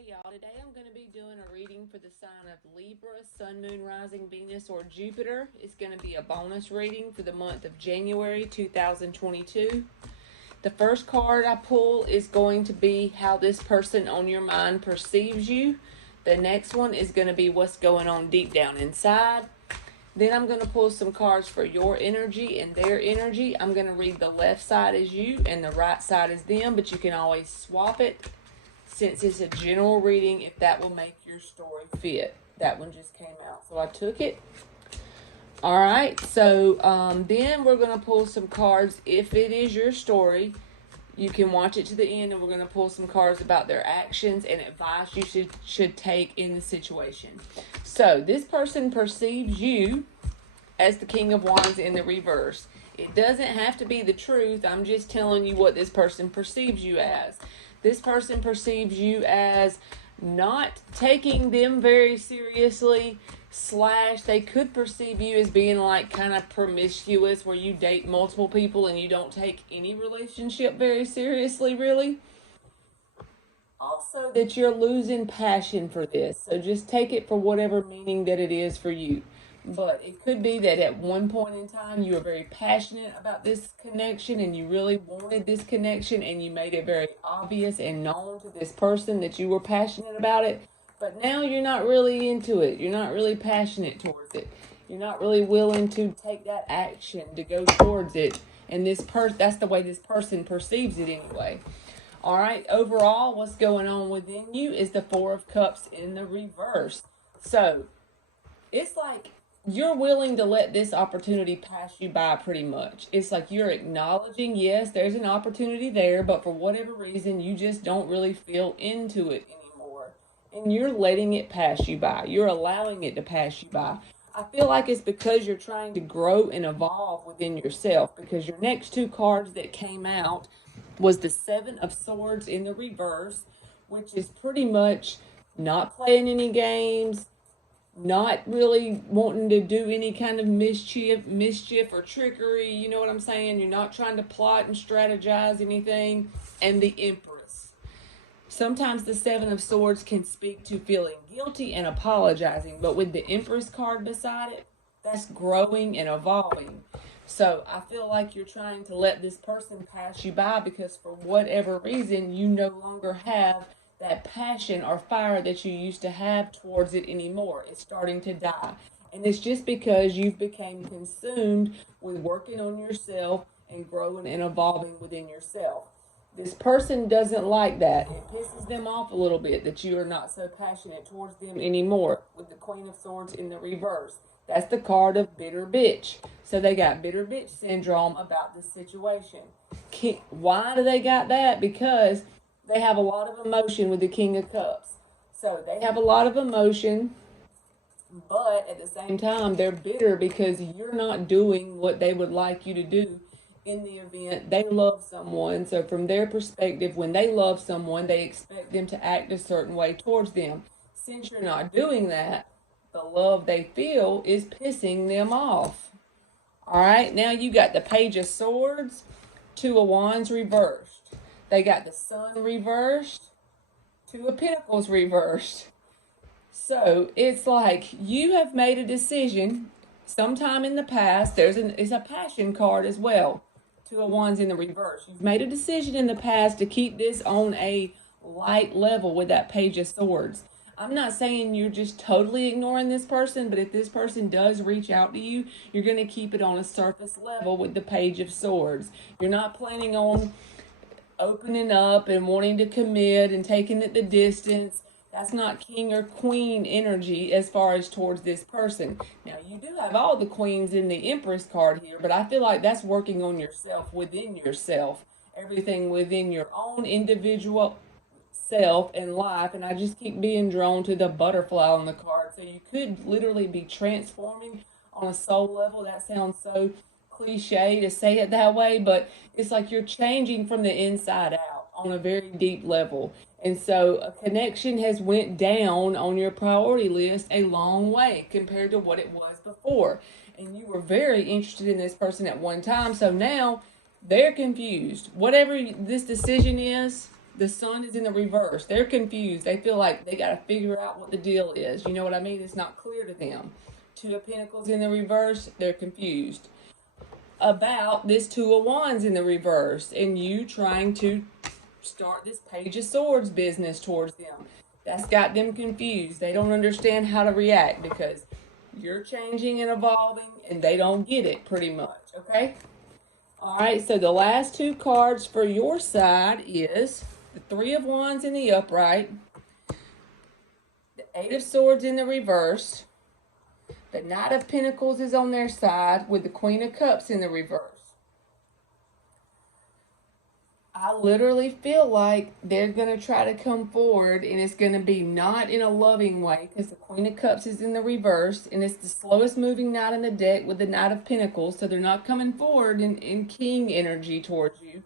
Hey y'all, today I'm going to be doing a reading for the sign of Libra, Sun, Moon, Rising, Venus, or Jupiter. It's going to be a bonus reading for the month of January 2022. The first card I pull is going to be how this person on your mind perceives you. The next one is going to be what's going on deep down inside. Then I'm going to pull some cards for your energy and their energy. I'm going to read the left side as you and the right side as them, but you can always swap it since it's a general reading if that will make your story fit. That one just came out, so I took it. All right, so then we're going to pull some cards. If it is your story, you can watch it to the end, and we're going to pull some cards about their actions and advice you should take in the situation. So this person perceives you as the King of Wands in the reverse. It doesn't have to be the truth. I'm just telling you what this person perceives you as. This person perceives you as not taking them very seriously, / they could perceive you as being like kind of promiscuous, where you date multiple people and you don't take any relationship very seriously, really. Also, that you're losing passion for this. So just take it for whatever meaning that it is for you. But it could be that at one point in time you were very passionate about this connection and you really wanted this connection and you made it very obvious and known to this person that you were passionate about it. But now you're not really into it. You're not really passionate towards it. You're not really willing to take that action to go towards it. And that's the way this person perceives it anyway. All right, overall, what's going on within you is the Four of Cups in the reverse. So it's like you're willing to let this opportunity pass you by pretty much. It's like you're acknowledging, yes, there's an opportunity there, but for whatever reason, you just don't really feel into it anymore. And you're letting it pass you by. You're allowing it to pass you by. I feel like it's because you're trying to grow and evolve within yourself, because your next two cards that came out was the Seven of Swords in the reverse, which is pretty much not playing any games, not really wanting to do any kind of mischief or trickery. You know what I'm saying? You're not trying to plot and strategize anything. And the Empress. Sometimes the Seven of Swords can speak to feeling guilty and apologizing, but with the Empress card beside it, that's growing and evolving. So I feel like you're trying to let this person pass you by because for whatever reason, you no longer have that passion or fire that you used to have towards it anymore. It's starting to die. And it's just because you've become consumed with working on yourself and growing and evolving within yourself. This person doesn't like that. It pisses them off a little bit that you are not so passionate towards them anymore with the Queen of Swords in the reverse. That's the card of bitter bitch. So they got bitter bitch syndrome about this situation. Why do they got that? Because they have a lot of emotion with the King of Cups. So they have a lot of emotion, but at the same time, they're bitter because you're not doing what they would like you to do in the event they love someone. So from their perspective, when they love someone, they expect them to act a certain way towards them. Since you're not doing that, the love they feel is pissing them off. All right, now you got the Page of Swords, Two of Wands reversed. They got the Sun reversed, Two of Pentacles reversed. So it's like you have made a decision sometime in the past. It's a passion card as well. Two of Wands in the reverse. You've made a decision in the past to keep this on a light level with that Page of Swords. I'm not saying you're just totally ignoring this person, but if this person does reach out to you, you're going to keep it on a surface level with the Page of Swords. You're not planning on opening up and wanting to commit and taking it the distance. That's not king or queen energy as far as towards this person. Now, you do have all the queens in the Empress card here, but I feel like that's working on yourself, within yourself, everything within your own individual self and life. And I just keep being drawn to the butterfly on the card. So you could literally be transforming on a soul level. That sounds so cliche to say it that way, but it's like you're changing from the inside out on a very deep level. And so a connection has went down on your priority list a long way compared to what it was before. And you were very interested in this person at one time, so now they're confused. Whatever this decision is, The sun is in the reverse. They're confused. They feel like they got to figure out what the deal is. You know what I mean? It's not clear to them. Two of Pentacles in the reverse, they're confused about this Two of Wands in the reverse and you trying to start this Page of Swords business towards them. That's got them confused. They don't understand how to react because you're changing and evolving and they don't get it pretty much, okay? All right, so the last two cards for your side is the Three of Wands in the upright, the Eight of Swords in the reverse, the Knight of Pentacles is on their side with the Queen of Cups in the reverse. I literally feel like they're going to try to come forward and it's going to be not in a loving way because the Queen of Cups is in the reverse and it's the slowest moving knight in the deck with the Knight of Pentacles. So they're not coming forward in king energy towards you.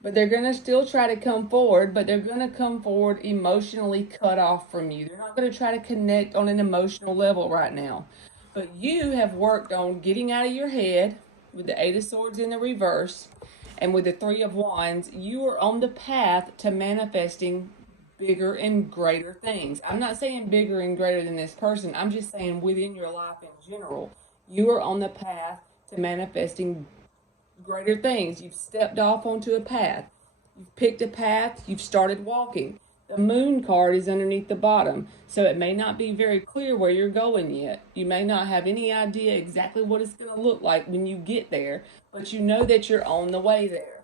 But they're going to still try to come forward, but they're going to come forward emotionally cut off from you. They're not going to try to connect on an emotional level right now. But you have worked on getting out of your head with the Eight of Swords in the reverse. And with the Three of Wands, you are on the path to manifesting bigger and greater things. I'm not saying bigger and greater than this person. I'm just saying within your life in general, you are on the path to manifesting greater things. You've stepped off onto a path. You've picked a path. You've started walking. The Moon card is underneath the bottom, so it may not be very clear where you're going yet. You may not have any idea exactly what it's going to look like when you get there, but you know that you're on the way there.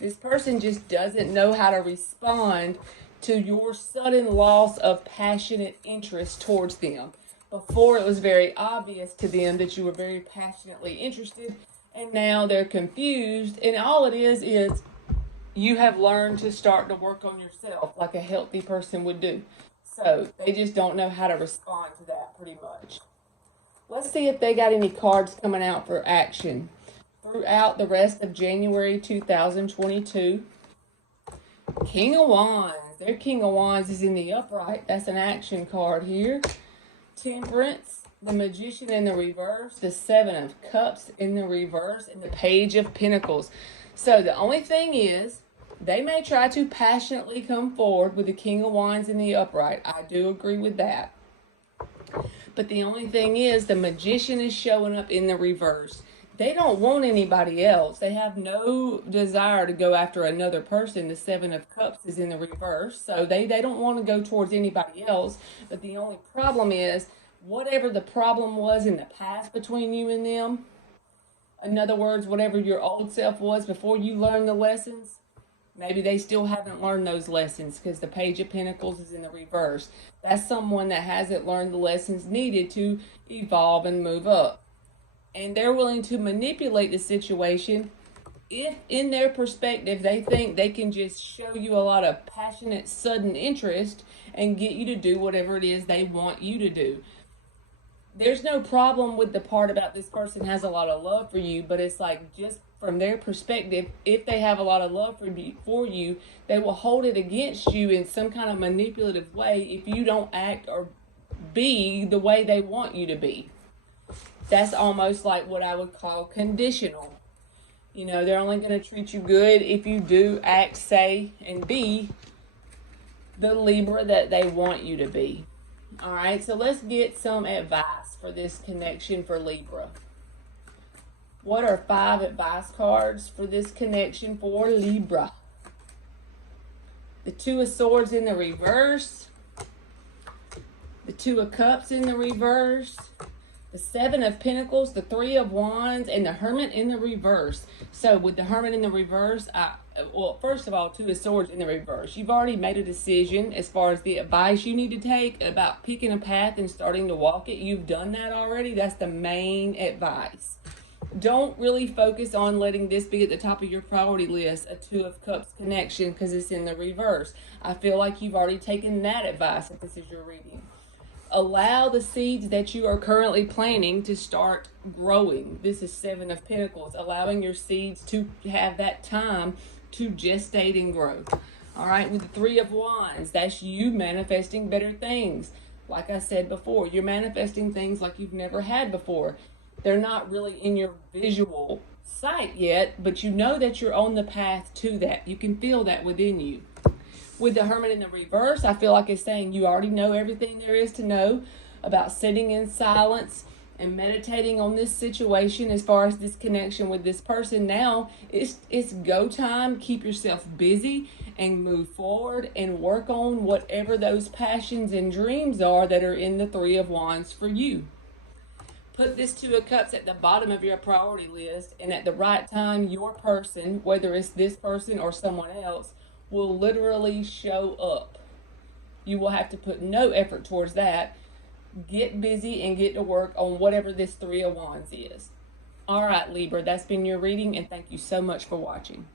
This person just doesn't know how to respond to your sudden loss of passionate interest towards them. Before, it was very obvious to them that you were very passionately interested, and now they're confused, and all it is you have learned to start to work on yourself like a healthy person would do. So they just don't know how to respond to that pretty much. Let's see if they got any cards coming out for action throughout the rest of January 2022. King of Wands. Their King of Wands is in the upright. That's an action card here. Temperance. The Magician in the reverse. The Seven of Cups in the reverse. And the Page of Pentacles. So the only thing is, they may try to passionately come forward with the King of Wands in the upright. I do agree with that. But the only thing is, the Magician is showing up in the reverse. They don't want anybody else. They have no desire to go after another person. The Seven of Cups is in the reverse. So they don't want to go towards anybody else. But the only problem is, whatever the problem was in the past between you and them, in other words, whatever your old self was before you learned the lessons, maybe they still haven't learned those lessons because the Page of Pentacles is in the reverse. That's someone that hasn't learned the lessons needed to evolve and move up. And they're willing to manipulate the situation if, in their perspective, they think they can just show you a lot of passionate, sudden interest and get you to do whatever it is they want you to do. There's no problem with the part about this person has a lot of love for you, but it's like, just from their perspective, if they have a lot of love for you, they will hold it against you in some kind of manipulative way if you don't act or be the way they want you to be. That's almost like what I would call conditional. You know, they're only going to treat you good if you do act, say, and be the Libra that they want you to be. All right, so let's get some advice for this connection for Libra. What are 5 advice cards for this connection for Libra? The Two of Swords in the reverse. The Two of Cups in the reverse. The Seven of Pentacles, the Three of Wands, and the Hermit in the reverse. So with the Hermit in the reverse, well, first of all, Two of Swords in the reverse. You've already made a decision as far as the advice you need to take about picking a path and starting to walk it. You've done that already. That's the main advice. Don't really focus on letting this be at the top of your priority list, a Two of Cups connection, because it's in the reverse. I feel like you've already taken that advice if this is your reading. Allow the seeds that you are currently planting to start growing. This is Seven of Pentacles, allowing your seeds to have that time to gestate and grow. All right, with the Three of Wands, that's you manifesting better things. Like I said before, you're manifesting things like you've never had before. They're not really in your visual sight yet, but you know that you're on the path to that. You can feel that within you. With the Hermit in the reverse, I feel like it's saying you already know everything there is to know about sitting in silence and meditating on this situation as far as this connection with this person. Now it's go time. Keep yourself busy and move forward and work on whatever those passions and dreams are that are in the Three of Wands for you. Put this Two of Cups at the bottom of your priority list, and at the right time, your person, whether it's this person or someone else, will literally show up. You will have to put no effort towards that. Get busy and get to work on whatever this Three of Wands is. All right, Libra, that's been your reading, and thank you so much for watching.